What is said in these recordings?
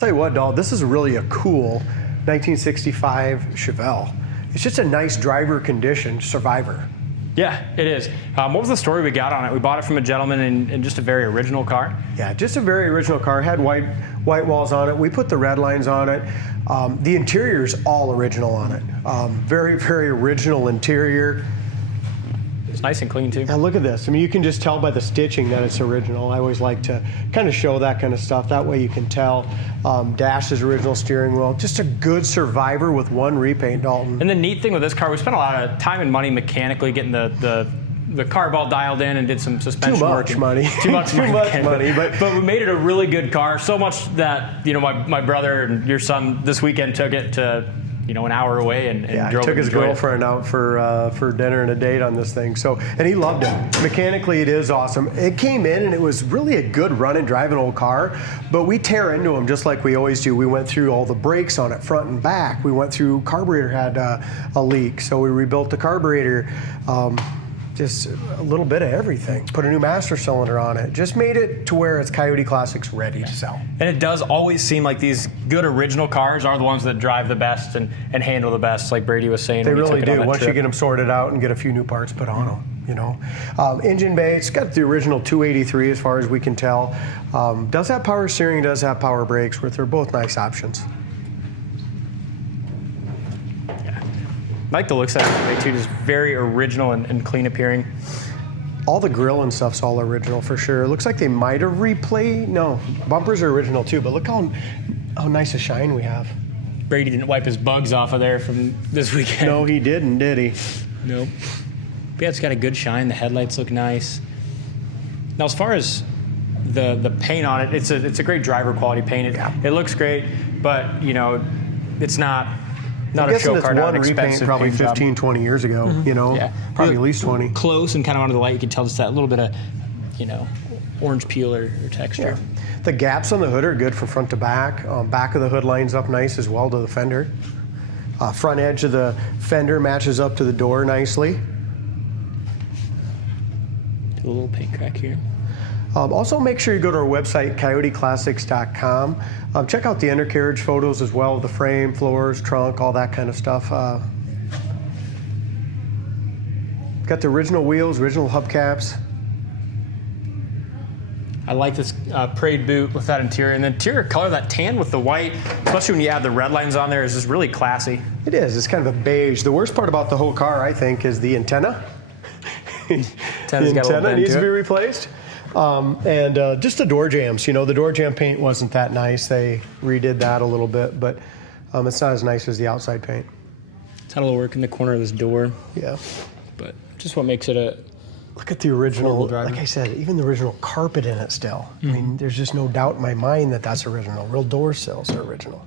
Tell you what, dog, this is really a cool 1965 Chevelle. It's just a nice driver condition survivor. Yeah, it is. What was the story we got on it? We bought it from a gentleman in just a very original car. Yeah, just a very original car. Had white walls on it. We put the red lines on it. The interior is all original on it. Very, very original interior. It's nice and clean too. And look at this. I mean, you can just tell by the stitching that it's original. I always like to kind of show that kind of stuff. That way you can tell. Dash is original, steering wheel. Just a good survivor with one repaint, Dalton. And the neat thing with this car, we spent a lot of time and money mechanically getting the carb all dialed in and did some suspension work. Too much money. Too much money. But we made it a really good car. So much that, you know, my brother and your son this weekend took it to, you know, an hour away and drove it. Took his girlfriend out for dinner and a date on this thing. So, and he loved it. Mechanically, it is awesome. It came in and it was really a good run and drive an old car, but we tear into them just like we always do. We went through all the brakes on it, front and back. We went through, carburetor had a leak, so we rebuilt the carburetor. Just a little bit of everything. Put a new master cylinder on it. Just made it to where it's Coyote Classics ready to sell. And it does always seem like these good original cars are the ones that drive the best and handle the best, like Brady was saying. They really do. Once you get them sorted out and get a few new parts put on them, you know. Engine bay, it's got the original 283 as far as we can tell. Does have power steering, does have power brakes, which are both nice options. I like the looks of it too, just very original and clean appearing. All the grill and stuff's all original for sure. It looks like they might have replayed. No, bumpers are original too, but look how nice a shine we have. Brady didn't wipe his bugs off of there from this weekend. No, he didn't, did he? Nope. But yeah, it's got a good shine. The headlights look nice. Now, as far as the paint on it, it's a great driver quality paint. It looks great, but you know, it's not a show car, not an expensive probably 15, 20 years ago, you know, probably at least 20. Close and kind of under the light, you can tell just that little bit of, you know, orange peel or texture. Yeah. The gaps on the hood are good from front to back. Back of the hood lines up nice as well to the fender. Front edge of the fender matches up to the door nicely. A little paint crack here. Also, make sure you go to our website, coyoteclassics.com. Check out the undercarriage photos as well, the frame, floors, trunk, all that kind of stuff. Got the original wheels, original hubcaps. I like this parade boot with that interior. And the interior color, that tan with the white, especially when you add the red lines on there, is just really classy. It is. It's kind of a beige. The worst part about the whole car, I think, is the antenna. The antenna needs to be replaced. And just the door jambs. You know, the door jamb paint wasn't that nice. They redid that a little bit, but it's not as nice as the outside paint. It's had a little work in the corner of this door. Yeah. But just what makes it a... Look at the original, like I said, even the original carpet in it still. I mean, there's just no doubt in my mind that that's original. Real door sills are original.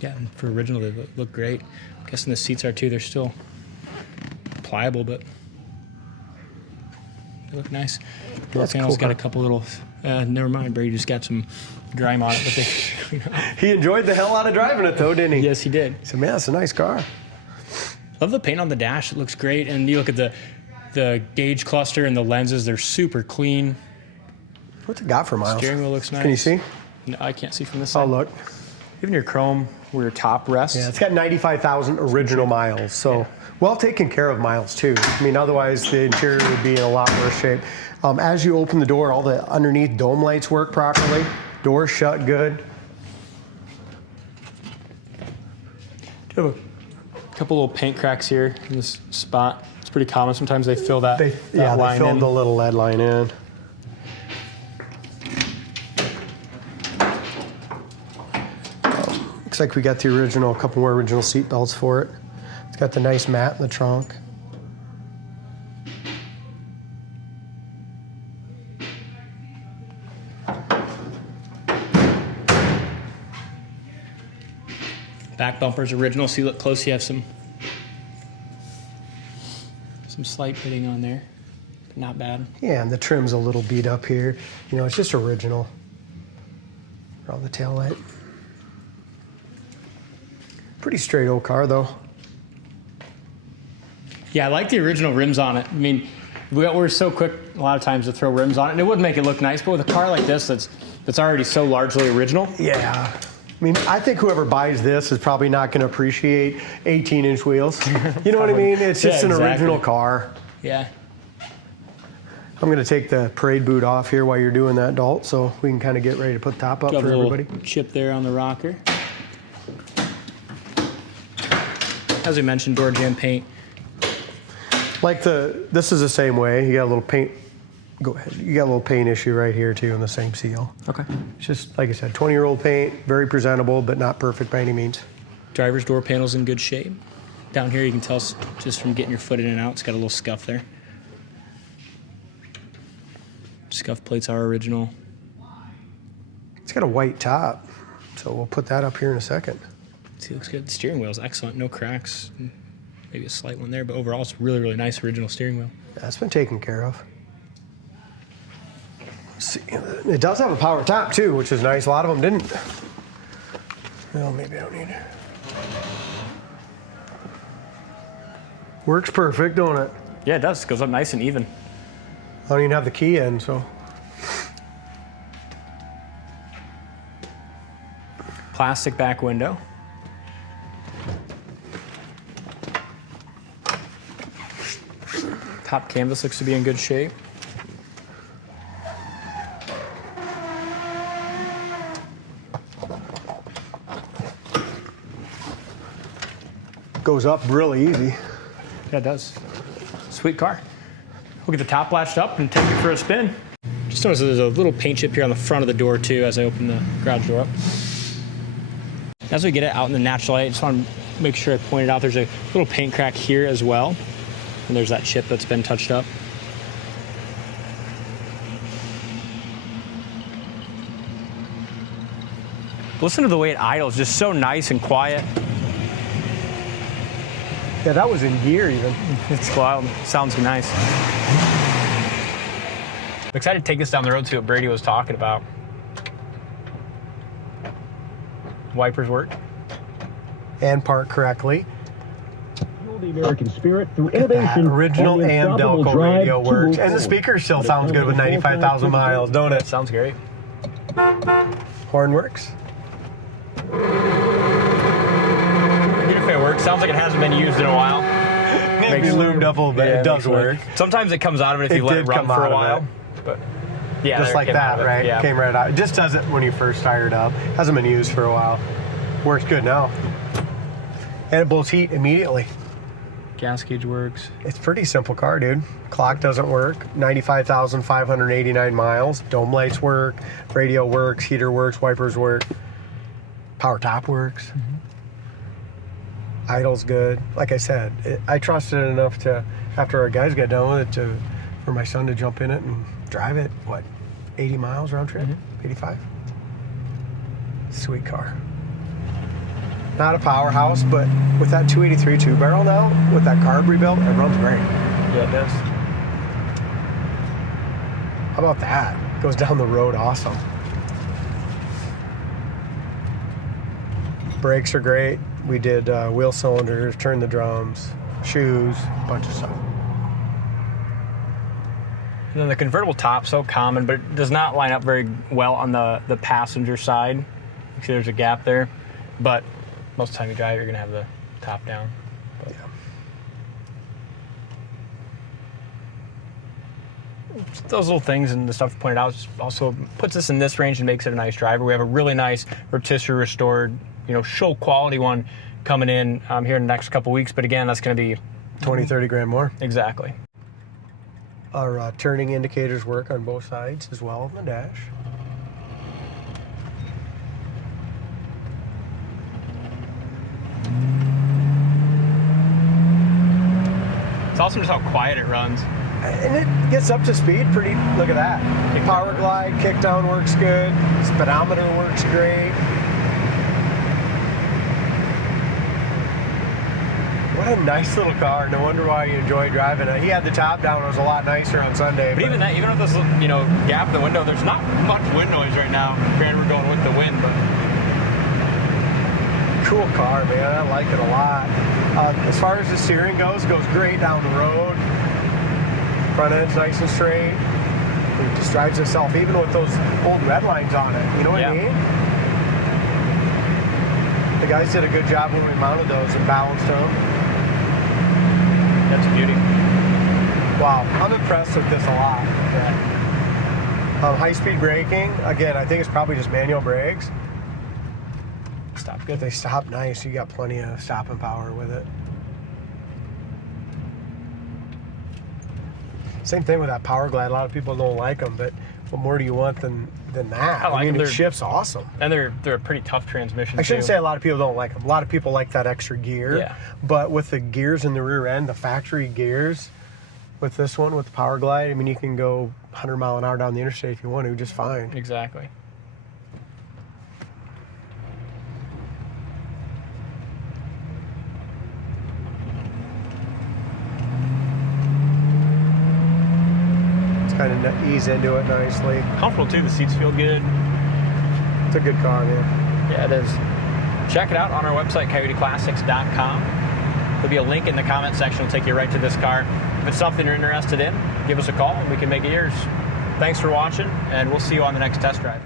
Yeah, and for original, they look great. I'm guessing the seats are too. They're still pliable, but they look nice. Door panel's got a couple little, never mind, Brady just got some grime on it. But they, He enjoyed the hell out of driving it though, didn't he? Yes, he did. He said, man, it's a nice car. Love the paint on the dash. It looks great. And you look at the gauge cluster and the lenses, they're super clean. What's it got for miles? Steering wheel looks nice. Can you see? No, I can't see from this side. Oh, look. Even your chrome where your top rests. Yeah, it's got 95,000 original miles, so well taken care of miles too. I mean, otherwise the interior would be in a lot worse shape. As you open the door, all the underneath dome lights work properly. Doors shut good. Do you have a couple little paint cracks here in this spot? It's pretty common. Sometimes they fill that line in. They filled the little lead line in. Looks like we got the original, a couple more original seat belts for it. It's got the nice mat in the trunk. Back bumper's original, so you look close, you have some slight pitting on there. Not bad. Yeah, and the trim's a little beat up here. You know, it's just original. Around the taillight. Pretty straight old car though. Yeah, I like the original rims on it. I mean, we're so quick a lot of times to throw rims on it, and it would make it look nice, but with a car like this that's that's already so largely original. Yeah. I mean, I think whoever buys this is probably not going to appreciate 18-inch wheels. You know what I mean? It's just an original car. Yeah. I'm going to take the parade boot off here while you're doing that, Dalt, so we can kind of get ready to put the top up for everybody. Chip there on the rocker. As we mentioned, door jamb paint. Like this is the same way. You got a little paint. Go ahead. You got a little paint issue right here too in the same seal. Okay. It's just like I said, 20-year-old paint, very presentable, but not perfect by any means. Driver's door panel's in good shape. Down here, you can tell just from getting your foot in and out, it's got a little scuff there. Scuff plates are original. It's got a white top, so we'll put that up here in a second. See, it looks good. The steering wheel's excellent, no cracks. Maybe a slight one there, but overall it's really, really nice original steering wheel. That's been taken care of. See, it does have a power top too, which is nice. A lot of them didn't. Well, maybe I don't need it. Works perfect, don't it? Yeah, it does. It goes up nice and even. I don't even have the key in, so. Plastic back window. Top canvas looks to be in good shape. Goes up really easy. Yeah, it does. Sweet car. We'll get the top latched up and take it for a spin. Just notice there's a little paint chip here on the front of the door too as I open the garage door up. As we get it out in the natural light, I just want to make sure I point it out. There's a little paint crack here as well. And there's that chip that's been touched up. Listen to the way it idles, just so nice and quiet. Yeah, that was in gear even. It's wild. Sounds nice. I'm excited to take this down the road, see what Brady was talking about. Wipers work. And park correctly. The American spirit through innovation. Original and Delco radio works. And the speaker still sounds good with 95,000 miles, don't it? Sounds great. Horn works. Even if it works, sounds like it hasn't been used in a while. Maybe lubed up a little bit. Yeah, it does work. Sometimes it comes out of it if you let it run for a while. But yeah, just like that, right? Yeah. Came right out. It just does it when you first fire it up. Hasn't been used for a while. Works good now. And it blows heat immediately. Gas gauge works. It's a pretty simple car, dude. Clock doesn't work. 95,589 miles. Dome lights work. Radio works. Heater works. Wipers work. Power top works. Idle's good. Like I said, I trusted it enough to, after our guys got done with it, for my son to jump in it and drive it, 80 miles round trip? 85? Sweet car. Not a powerhouse, but with that 283 two-barrel now, with that carb rebuild, it runs great. Yeah, it does. How about that? Goes down the road awesome. Brakes are great. We did wheel cylinders, turned the drums, shoes, a bunch of stuff. And then the convertible top, so common, but it does not line up very well on the passenger side. You see there's a gap there, but most of the time you drive, you're gonna have the top down. But yeah. Those little things and the stuff pointed out also puts us in this range and makes it a nice driver. We have a really nice rotisserie restored, show quality one coming in here in the next couple weeks. But again, that's going to be 20, 30 grand more. Exactly. Our turning indicators work on both sides as well on the dash. It's awesome just how quiet it runs. And it gets up to speed pretty, look at that. Power glide, kickdown works good. Speedometer works great. What a nice little car. No wonder why you enjoy driving it. He had the top down. It was a lot nicer on Sunday. But even with this, gap in the window, there's not much wind noise right now. Granted, we're going with the wind, but cool car, man. I like it a lot. As far as the steering goes great down the road. Front end's nice and straight. It just drives itself, even with those old red lines on it. You know what I mean? The guys did a good job when we mounted those and balanced them. That's a beauty. Wow, I'm impressed with this a lot. High-speed braking, again, I think it's probably just manual brakes. Stop If good. they stop nice, you got plenty of stopping power with it. Same thing with that Power Glide. A lot of people don't like them, but what more do you want than that? I like mean, them. it shifts awesome. And they're a pretty tough transmission. I shouldn't too. say a lot of people don't like them. A lot of people like that extra gear. Yeah. But with the gears in the rear end, the factory gears, with this one, with the Power Glide, I mean, you can go 100 mile an hour down the interstate if you want to, just fine. Exactly. Kind of ease into it nicely. Comfortable too. The seats feel good. It's a good car, man. Yeah, it is. Check it out on our website, coyoteclassics.com. There'll be a link in the comment section. It'll take you right to this car. If it's something you're interested in, give us a call and we can make it yours. Thanks for watching, and we'll see you on the next test drive.